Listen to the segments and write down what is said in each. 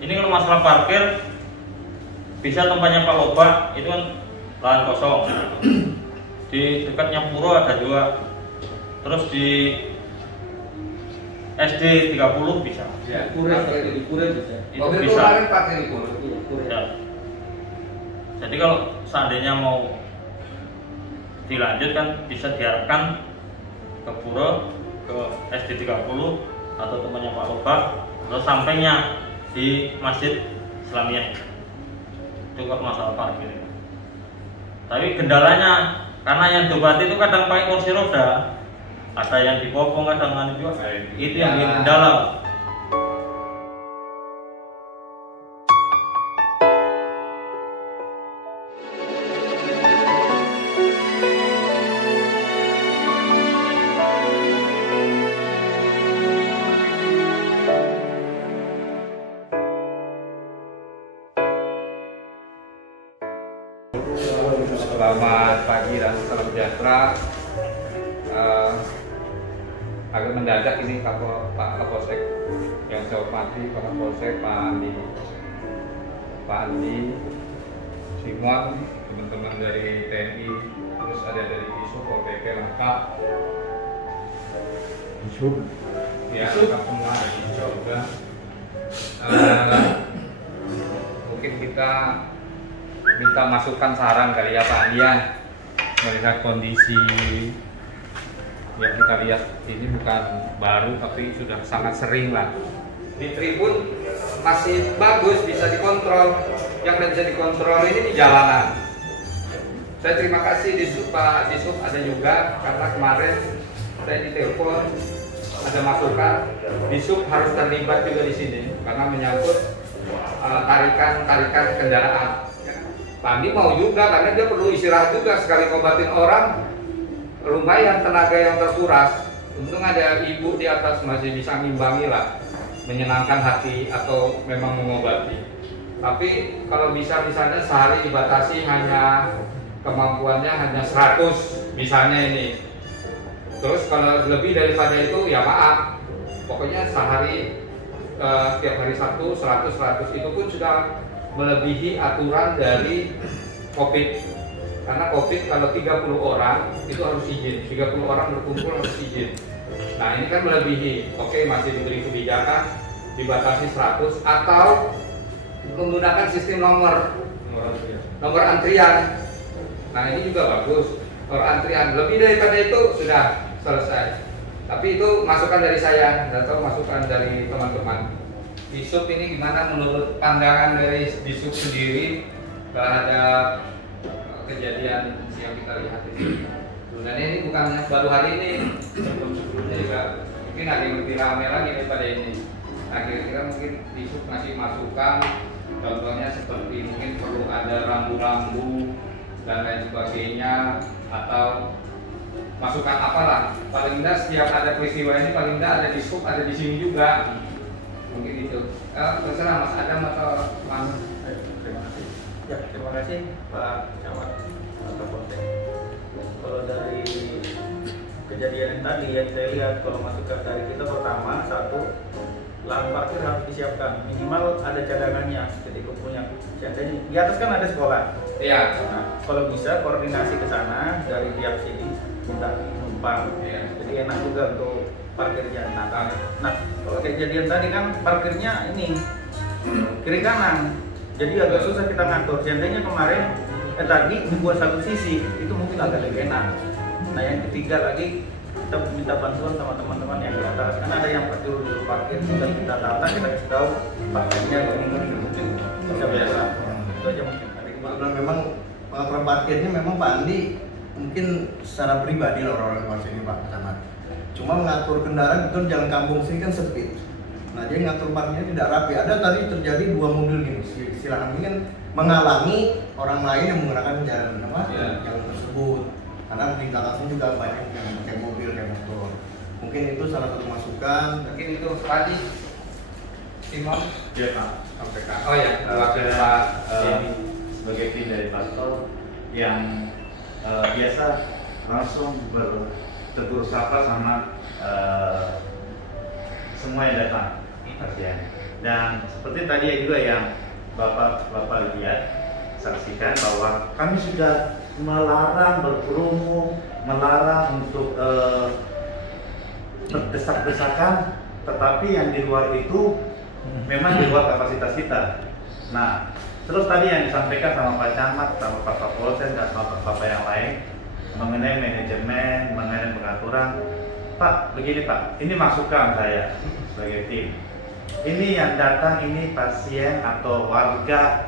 Ini kalau masalah parkir, bisa tempatnya Pak Loba itu kan lahan kosong. Di dekatnya Puro ada juga. Terus di SD 30 bisa. Ya, di Pura bisa. Itu bisa. Parkir di Pura. Ya. Jadi kalau seandainya mau dilanjut kan bisa diarahkan ke Puro, ke SD 30 atau temannya Pak Loba, terus sampainya di Masjid Islamiyah. Itu kok masalah parkir. Tapi kendalanya karena yang diobat itu kadang pakai kursi roda, ada yang dipopong kadang juga. Itu yang bikin kendala. Selamat pagi dan salam sejahtera. Agak mendadak ini Pak Kapolsek yang saya hormati, Pak Kapolsek, Pak Andi, Simon, teman-teman dari TNI, terus ada dari Disub, Pol PP lengkap. Disub, ya lengkap semua ada Disub juga. Mungkin kita minta masukan saran kali ya Pak Andi ya, melihat kondisi yang kita lihat ini bukan baru tapi sudah sangat sering lah. Di tribun masih bagus, bisa dikontrol. Yang tidak bisa dikontrol ini di jalanan. Saya terima kasih Disub, Pak Disub ada juga, karena kemarin saya ditelepon ada masukan Disub harus terlibat juga di sini karena menyangkut tarikan kendaraan. Pak Andi mau juga karena dia perlu istirahat juga, sekali ngobatin orang lumayan tenaga yang terkuras. Untung ada ibu di atas masih bisa ngimbangi lah, menyenangkan hati atau memang mengobati. Tapi kalau bisa misalnya sehari dibatasi hanya kemampuannya hanya 100 misalnya ini. Terus kalau lebih daripada itu ya maaf. Pokoknya sehari setiap hari Sabtu 100 itu pun sudah melebihi aturan dari COVID. Karena COVID kalau 30 orang itu harus izin, 30 orang berkumpul harus izin. Nah ini kan melebihi. Oke, masih diberi kebijakan dibatasi 100 atau menggunakan sistem nomor antrian. Nah ini juga bagus, nomor antrian. Lebih daripada itu sudah selesai. Tapi itu masukan dari saya, atau masukan dari teman-teman. Disub ini gimana menurut pandangan dari Disub sendiri terhadap kejadian yang kita lihat ini? Dan ini bukan baru hari ini, sebelum-sebelumnya juga mungkin ada yang lebih ramai lagi daripada ini. Nah kira-kira mungkin Disub ngasih masukan, contohnya seperti mungkin perlu ada rambu-rambu dan lain sebagainya, atau masukan apalah. Paling tidak setiap ada peristiwa ini paling tidak ada Disub ada di sini juga. Mungkin itu. Terserah Mas Adam atau Mas. Terima kasih. Ya, terima kasih Pak Camat atau Polsek. Kalau dari kejadian tadi yang saya lihat, kalau masukan dari kita pertama, satu, lahan parkir harus disiapkan, minimal ada cadangannya ketika punya. Contohnya di atas kan ada sekolah. Iya. Nah, kalau bisa koordinasi ke sana dari pihak sini minta numpang. Iya. Jadi enak juga untuk parkir jalan. Nah, kalau kejadian tadi kan parkirnya ini kiri kanan, jadi agak susah kita ngatur. Contohnya kemarin tadi dibuat satu sisi, itu mungkin agak lebih enak. Nah yang ketiga lagi kita minta bantuan sama teman-teman yang di atas, karena ada yang dulu parkir, kita tata, kita kasih tahu parkirnya mungkin bisa biasa. Itu aja mungkin. Kalau memang pengaturan parkirnya memang Pak Andi mungkin secara pribadi lah orang-orang luar sini Pak Camat. Cuma mengatur kendaraan itu jalan kampung sini kan sempit. Nah dia ngatur parkirnya tidak rapi. Ada tadi terjadi 2 mobil gini, silakan ini kan menghalangi orang lain yang menggunakan jalan jalan tersebut. Karena di belakangnya juga banyak yang pakai mobil dan motor. Mungkin itu salah satu masukan. Mungkin itu tadi Simon. Ya Pak, sampaikan. Oh ya, wakil Pak sebagai tim dari Pastor yang biasa langsung bertegur sapa sama semua yang datang pasien. Dan seperti tadi juga yang Bapak lihat, saksikan bahwa kami sudah melarang berkerumun, melarang untuk berdesak-desakan, tetapi yang di luar itu memang di luar kapasitas kita. Nah, terus tadi yang disampaikan sama Pak Camat, sama Pak Kapolsek, dan sama Bapak yang lain mengenai manajemen, mengenai pengaturan. Pak, begini Pak, ini masukan saya sebagai tim. Ini yang datang ini pasien atau warga,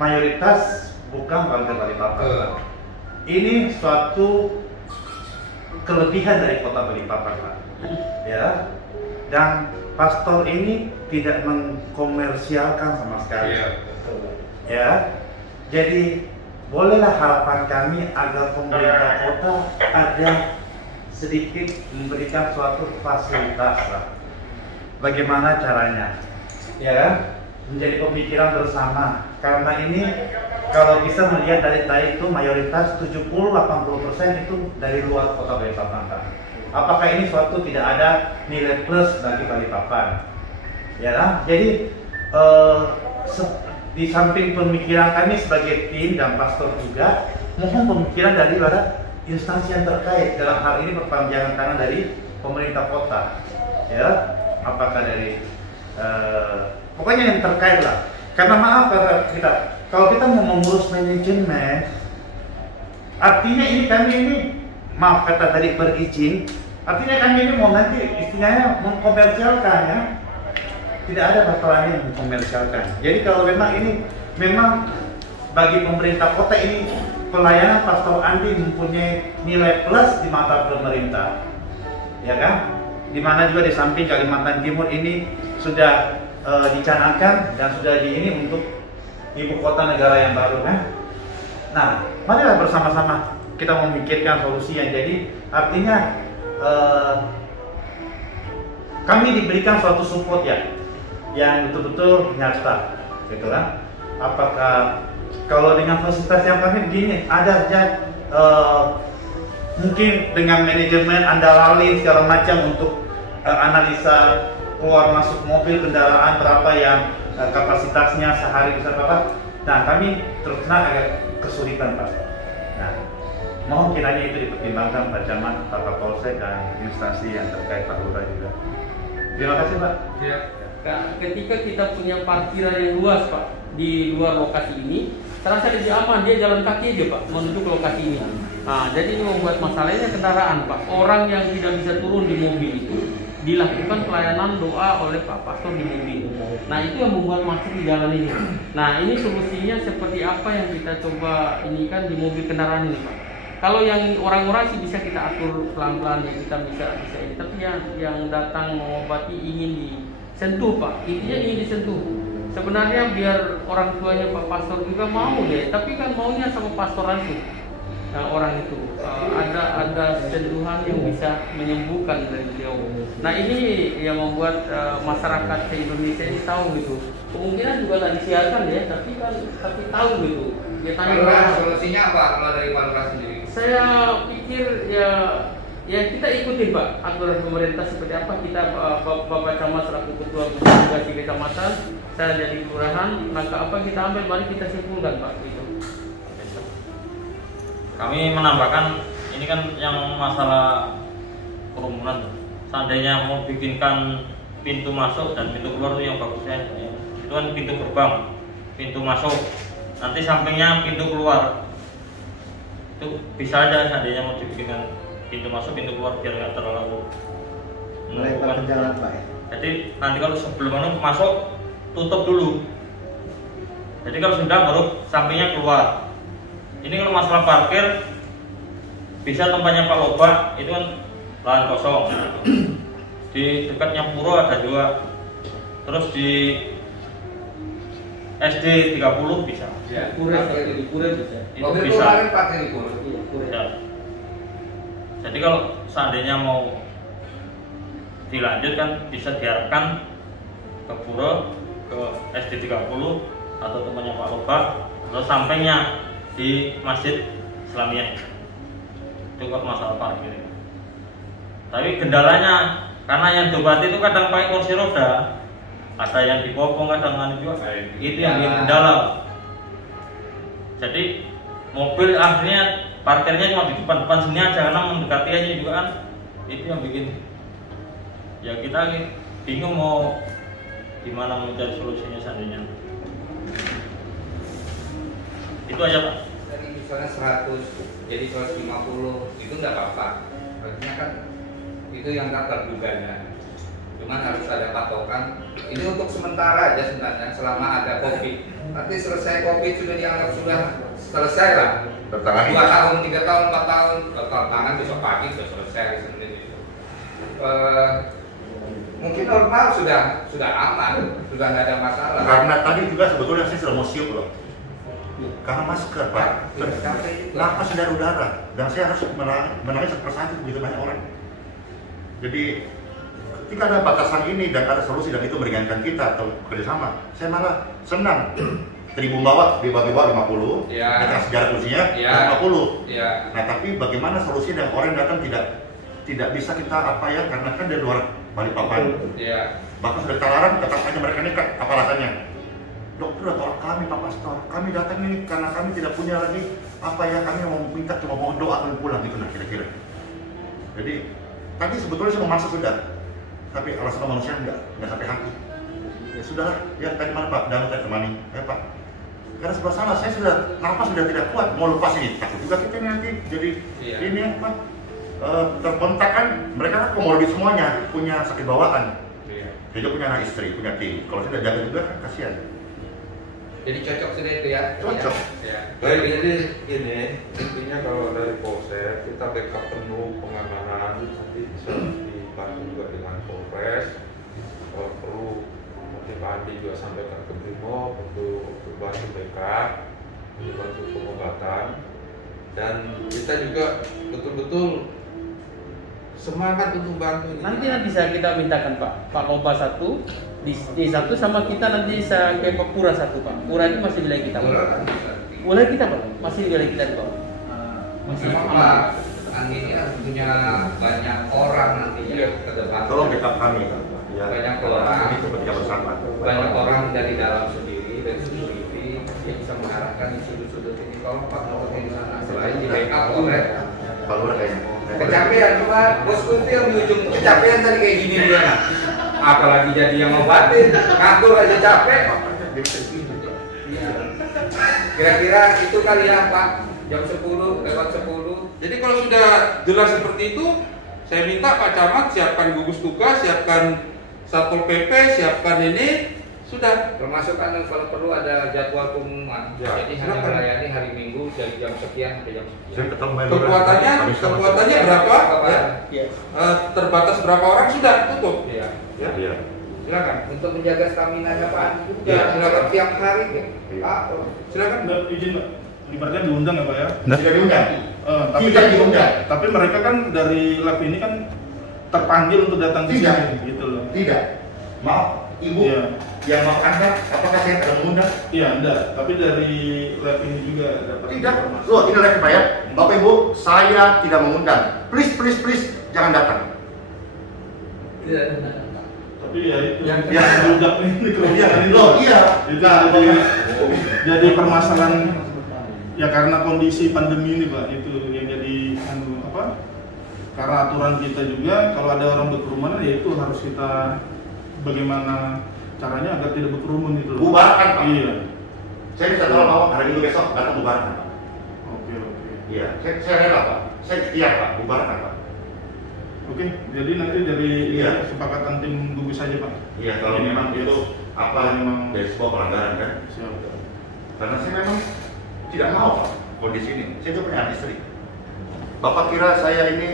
mayoritas bukan warga Balikpapan. Ini suatu kelebihan dari kota Balikpapan, Pak. Ya, dan pastor ini tidak mengkomersialkan sama sekali. Ya, jadi bolehlah harapan kami agar pemerintah kota ada sedikit memberikan suatu fasilitas, Pak. Bagaimana caranya? Ya, menjadi pemikiran bersama. Karena ini kalau bisa melihat dari tadi itu mayoritas 70-80% itu dari luar kota Balikpapan, Pak. Apakah ini suatu tidak ada nilai plus bagi Balikpapan? Ya, jadi di samping pemikiran kami sebagai tim dan pastor juga, mohon pemikiran dari para instansi yang terkait, dalam hal ini perpanjangan tangan dari pemerintah kota, ya, apakah dari pokoknya yang terkait lah. Karena maaf kalau kita mau mengurus manajemen, artinya ini kami ini, maaf kata tadi berizin, artinya kami ini mau nanti istilahnya mengkomersialkan, ya. Tidak ada masalahnya mengkomersialkan. Jadi kalau memang ini memang bagi pemerintah kota ini pelayanan Pastor Andi mempunyai nilai plus di mata pemerintah, ya kan? Dimana juga di samping Kalimantan Timur ini sudah dicanangkan dan sudah ini untuk ibu kota negara yang baru, kan? Nah, marilah bersama-sama kita memikirkan solusi yang jadi artinya kami diberikan suatu support ya, yang betul-betul nyata, gitu kan? Apakah kalau dengan fasilitas yang kami begini ada saja mungkin dengan manajemen Anda lalin segala macam untuk analisa keluar masuk mobil kendaraan berapa yang kapasitasnya sehari bisa berapa. Nah, kami terus terang agak kesulitan, Pak. Nah, mohon kiranya itu dipertimbangkan Pak Camat, Pak Kapolsek dan instansi yang terkait, Pak Lurah juga. Terima kasih, Pak. Ya. Nah, ketika kita punya parkiran yang luas, Pak, di luar lokasi ini, terasa lebih aman, dia jalan kaki aja, Pak, menuju ke lokasi ini. Nah, jadi ini membuat masalahnya kendaraan, Pak. Orang yang tidak bisa turun di mobil itu dilakukan pelayanan doa oleh Pak Pastor di mobil. Nah, itu yang membuat macet di jalan ini. Nah, ini solusinya seperti apa yang kita coba ini kan di mobil kendaraan ini, Pak. Kalau yang orang-orang sih bisa kita atur pelan-pelan, ya kita bisa ini. Tapi yang datang mengobati ingin disentuh, Pak. Intinya ingin disentuh. Sebenarnya biar orang tuanya Pak Pastor juga mau deh, tapi kan maunya sama pastor langsung. Nah, orang itu ada sentuhan yang bisa menyembuhkan dari beliau. Nah, ini yang membuat masyarakat di Indonesia ini tahu gitu. Kemungkinan juga nggak disiarkan ya, tapi tahu gitu. Dia tanya solusinya apa kalau dari Pak Lurah sendiri? Saya pikir ya kita ikutin, Pak, aturan pemerintah seperti apa. Kita Bapak Camat selaku ketua gugus kecamatan, saya jadi kelurahan, langkah apa kita ambil, mari kita simpulkan, Pak, gitu. Kami menambahkan ini kan yang masalah kerumunan. Seandainya mau bikinkan pintu masuk dan pintu keluar itu yang bagusnya itu kan pintu gerbang, pintu masuk, nanti sampingnya pintu keluar. Itu bisa aja seandainya mau dibikinkan pintu masuk, pintu keluar biar nggak terlalu melebar jalan, Pak. Jadi nanti kalau sebelum masuk tutup dulu. Jadi kalau sudah baru sampingnya keluar. Ini kalau masalah parkir bisa tempatnya Pak Loba itu kan lahan kosong. Di dekatnya Puro ada juga. Terus di SD 30 bisa. Ya, Pura bisa. Itu mobil bisa. kemarin parkir di Puro. Iya, Pura. Ya. Jadi kalau seandainya mau dilanjutkan bisa diarahkan ke Puro, ke SD 30 atau temannya Pak Loba, terus sampingnya di Masjid Islamiyah. Itu kok masalah parkir. Tapi kendalanya karena yang diobat itu kadang pakai kursi roda, ada yang dipopong kadang juga, itu yang bikin Jalan. kendala. Jadi mobil akhirnya parkirnya cuma di depan sini aja karena mendekati aja juga kan, itu yang bikin ya kita bingung mau gimana mencari solusinya seandainya. Itu aja Pak. Tadi misalnya 100 jadi 150 itu nggak apa-apa, artinya kan itu yang tak terduganya. Cuman harus ada patokan. Ini untuk sementara aja sebenarnya selama ada COVID. Nanti selesai COVID sudah dianggap sudah selesai lah. Tertangani. 2 tahun, 3 tahun, 4 tahun, tangan besok pagi sudah selesai sebenarnya itu. Mungkin normal sudah aman, sudah nggak ada masalah. Karena tadi juga sebetulnya saya sudah mau siup loh. Karena masker Pak, nafas dari udara, dan saya harus menangani satu persatu begitu banyak orang. Jadi ketika ada batasan ini dan ada solusi dan itu meringankan kita atau kerjasama, saya malah senang. Tribun bawah dibagi-bagi 50, Ya. dengan sejarah kursinya Ya. 50. Ya. Nah tapi bagaimana solusi dan orang datang tidak bisa kita apa ya, karena kan dari luar Balikpapan. Ya. Bahkan sudah tawaran, tetap aja mereka nekat. Apa alasannya? Dokter atau kami Pak Pastor, kami datang ini karena kami tidak punya lagi apa ya, kami mau minta cuma mau doa dan pulang gitu nah kira-kira. Jadi tadi sebetulnya saya mau masuk sudah, tapi alasan manusia nggak sampai hati. Ya sudahlah, ya tadi mana Pak, dan saya temani, ya Pak. Karena sebelah sana saya sudah nafas sudah tidak kuat, mau lepas ini takut juga kita nanti jadi Iya. ini apa terkontak kan, mereka kan komorbid semuanya, punya sakit bawaan. Iya. Dia juga punya anak istri, punya tim. Kalau tidak jaga juga kan kasihan. Jadi cocok sudah itu ya? Cocok. Ya. Baik, jadi ini intinya kalau dari Polsek kita backup penuh pengamanan, nanti bisa dibantu juga dengan Polres. Kalau perlu nanti Pak Andi juga sampaikan ke Brimob untuk bantu backup, untuk bantu pengobatan, dan kita juga betul-betul semangat untuk bantu ini. Nanti bisa kita mintakan Pak Loba 1 di satu sama kita nanti bisa ke Pura 1 Pak. Pura itu masih wilayah kita. Wilayah kita Pak, masih wilayah kita Pak. Masih Pak Andi ini punya banyak orang nantinya ke depan. Tolong backup kami. Ya, Banyak orang. Ini seperti bersama. Banyak orang dari dalam sendiri, dari security yang bisa mengarahkan di sudut-sudut ini. Kalau Pak mau ke sana, selain di backup oleh Pak Lurah kayaknya. kecapean, cuma bos kunti yang di ujung kecapean tadi kayak gini dia. Apalagi jadi yang ngobatin, ngatur aja capek. Kira-kira itu kali ya Pak, jam 10, lewat 10. Jadi kalau sudah jelas seperti itu, saya minta Pak Camat siapkan gugus tugas, siapkan Satpol PP, siapkan ini, sudah. Termasuk kan kalau perlu ada jadwal pengumuman. Ya, Jadi hanya silakan. melayani hari Minggu dari jam sekian sampai jam Saya sekian. ketemu Pak Lurah. Kekuatannya berapa? Ya. Iya. Terbatas berapa orang sudah tutup. Iya. Ya, iya. Silakan untuk menjaga stamina-nya Pak Andi juga. Iya, silakan. Tiap hari Pak. Silakan. Mbak, izin Mbak, ibaratnya diundang ya Pak ya. Tidak diundang. Tapi Tidak diundang. tapi mereka kan dari lab ini kan terpanggil untuk datang ke Tidak. sini gitu loh. Tidak. Maaf, Ibu. Iya. Yang mau Anda, apakah saya ada mengundang? Iya, enggak. Tapi dari lab ini juga dapat Tidak. informasi. Loh, ini lagi Pak ya. Bapak Ibu, saya tidak mengundang. Please, please, please, jangan datang. Tapi ya itu Yang Ya. budak ini kerugian itu. Loh, iya. Itu Nah, jadi permasalahan ya karena kondisi pandemi ini Pak, itu yang jadi karena aturan kita juga kalau ada orang berkerumun ya itu harus kita bagaimana caranya agar tidak berkerumun gitu loh. Bubarkan, Pak. Iya. Saya bisa tolong mau hari Minggu besok datang bubarkan. Oke. Iya, saya rela Pak. Saya ikhtiar Pak, bubarkan Pak. Oke, jadi nanti dari Iya. kesepakatan tim gugus saja Pak. Iya, kalau Ini memang itu apa memang- dari sebuah pelanggaran kan? Siap. Karena saya memang tidak mau Pak, kondisi ini. Saya juga punya anak istri. Bapak kira saya ini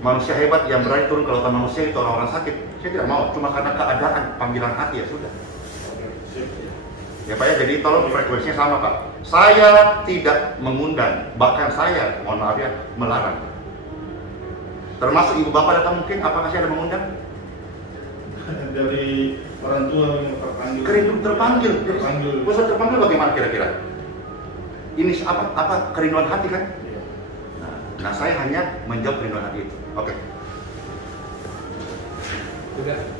manusia hebat yang berani turun ke lautan manusia itu orang-orang sakit? Saya tidak mau, cuma karena keadaan panggilan hati ya sudah. Ya Pak ya, jadi tolong frekuensinya sama Pak. Saya tidak mengundang, bahkan saya, mohon maaf ya, melarang. Termasuk ibu bapak datang mungkin, apakah saya ada mengundang? Dari orang tua yang terpanggil. Kerinduan terpanggil. Terpanggil. Pusat terpanggil bagaimana kira-kira? Ini apa kerinduan hati kan? Iya. Nah, saya hanya menjawab kerinduan hati itu. Oke.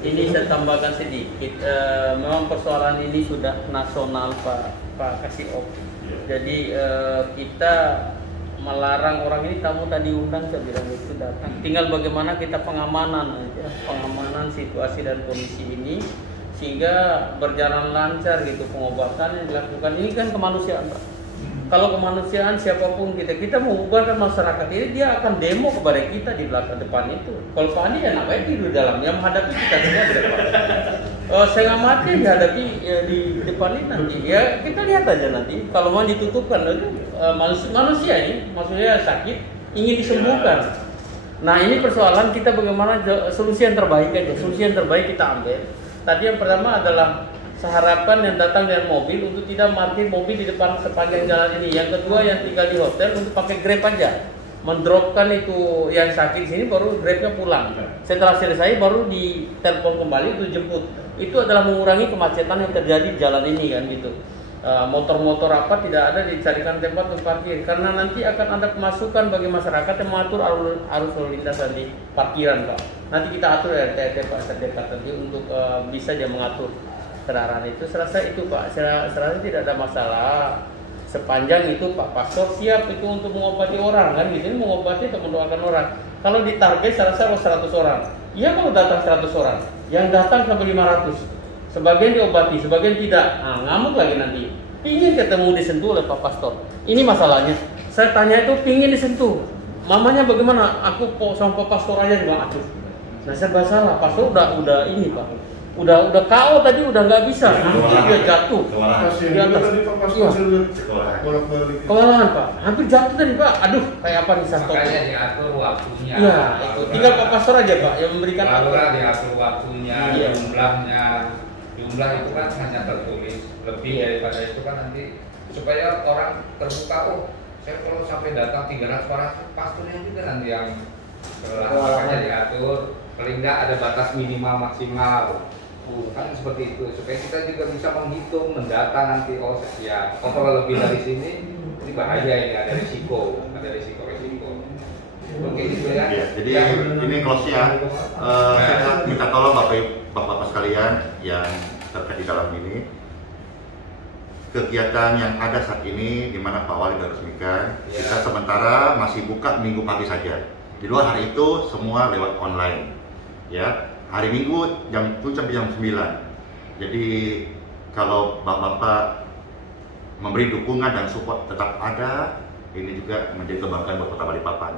Ini saya tambahkan sedikit. Memang persoalan ini sudah nasional Pak Kasih Op. Jadi kita melarang orang ini, tamu tadi undang saya bilang itu datang. Tinggal bagaimana kita pengamanan aja, pengamanan situasi dan kondisi ini sehingga berjalan lancar gitu pengobatan yang dilakukan. Ini kan kemanusiaan Pak. Kalau kemanusiaan siapapun kita mau bubarkan masyarakat ini, dia akan demo kepada kita di belakang depan itu. Kalau Pak Andi ya namanya di dalam yang menghadapi kita semua di depan. Setengah mati dihadapi di depan ini nanti. Ya kita lihat aja nanti. Kalau mau ditutupkan manusia ini, maksudnya sakit ingin disembuhkan. Nah ini persoalan kita bagaimana solusi yang terbaik aja. Solusi yang terbaik kita ambil. Tadi yang pertama adalah harapan yang datang dengan mobil untuk tidak parkir mobil di depan sepanjang jalan ini. Yang kedua yang tinggal di hotel untuk pakai Grab aja, mendropkan itu yang sakit di sini baru Grabnya pulang. Setelah selesai baru ditelepon kembali untuk jemput. Itu adalah mengurangi kemacetan yang terjadi di jalan ini kan gitu. Motor-motor apa tidak ada, dicarikan tempat untuk parkir karena nanti akan ada pemasukan bagi masyarakat yang mengatur arus lalu lintas di parkiran Pak. Nanti kita atur RT Pak terdekat nanti untuk bisa dia mengatur kendaraan itu. Serasa itu Pak, serasa tidak ada masalah sepanjang itu Pak Pastor siap itu untuk mengobati orang kan gitu, ini mengobati atau mendoakan orang. Kalau ditarget serasa 100 orang, iya kalau datang 100 orang, yang datang sampai 500, sebagian diobati, sebagian tidak. Nah, ngamuk lagi nanti. Pingin ketemu disentuh oleh Pak Pastor. Ini masalahnya. Saya tanya itu pingin disentuh. Mamanya bagaimana? Aku kok sama Pak Pastor aja bilang aduh. Nah serba salah. Pastor udah ini Pak. Udah KO tadi udah nggak bisa. Hampir dia jatuh. Di atas. Kewalahan Pak. Hampir jatuh tadi Pak. Aduh kayak apa nih Santo? Makanya diatur waktunya. Iya. Tinggal Pak Pastor aja Pak yang memberikan. Barulah diatur waktunya, jumlahnya. Jumlah itu kan hanya tertulis. Lebih daripada itu kan nanti supaya orang terbuka. Oh, saya kalau sampai datang 300 orang, pastornya juga nanti yang makanya diatur. Paling nggak ada batas minimal maksimal. Kan seperti itu supaya kita juga bisa menghitung mendata nanti oh sekian. Oh kalau lebih dari sini ini bahaya, ini ada risiko. Oke gitu ya. Jadi ini close-nya. Saya minta tolong Bapak-bapak sekalian yang terkait di dalam ini. Kegiatan yang ada saat ini di mana Pak Wali resmikan, kita sementara masih buka Minggu pagi saja. Di luar hari itu semua lewat online. Ya, hari Minggu jam 7 sampai jam 9. Jadi kalau Bapak memberi dukungan dan support tetap ada, ini juga menjadi kebanggaan buat Kota Balikpapan.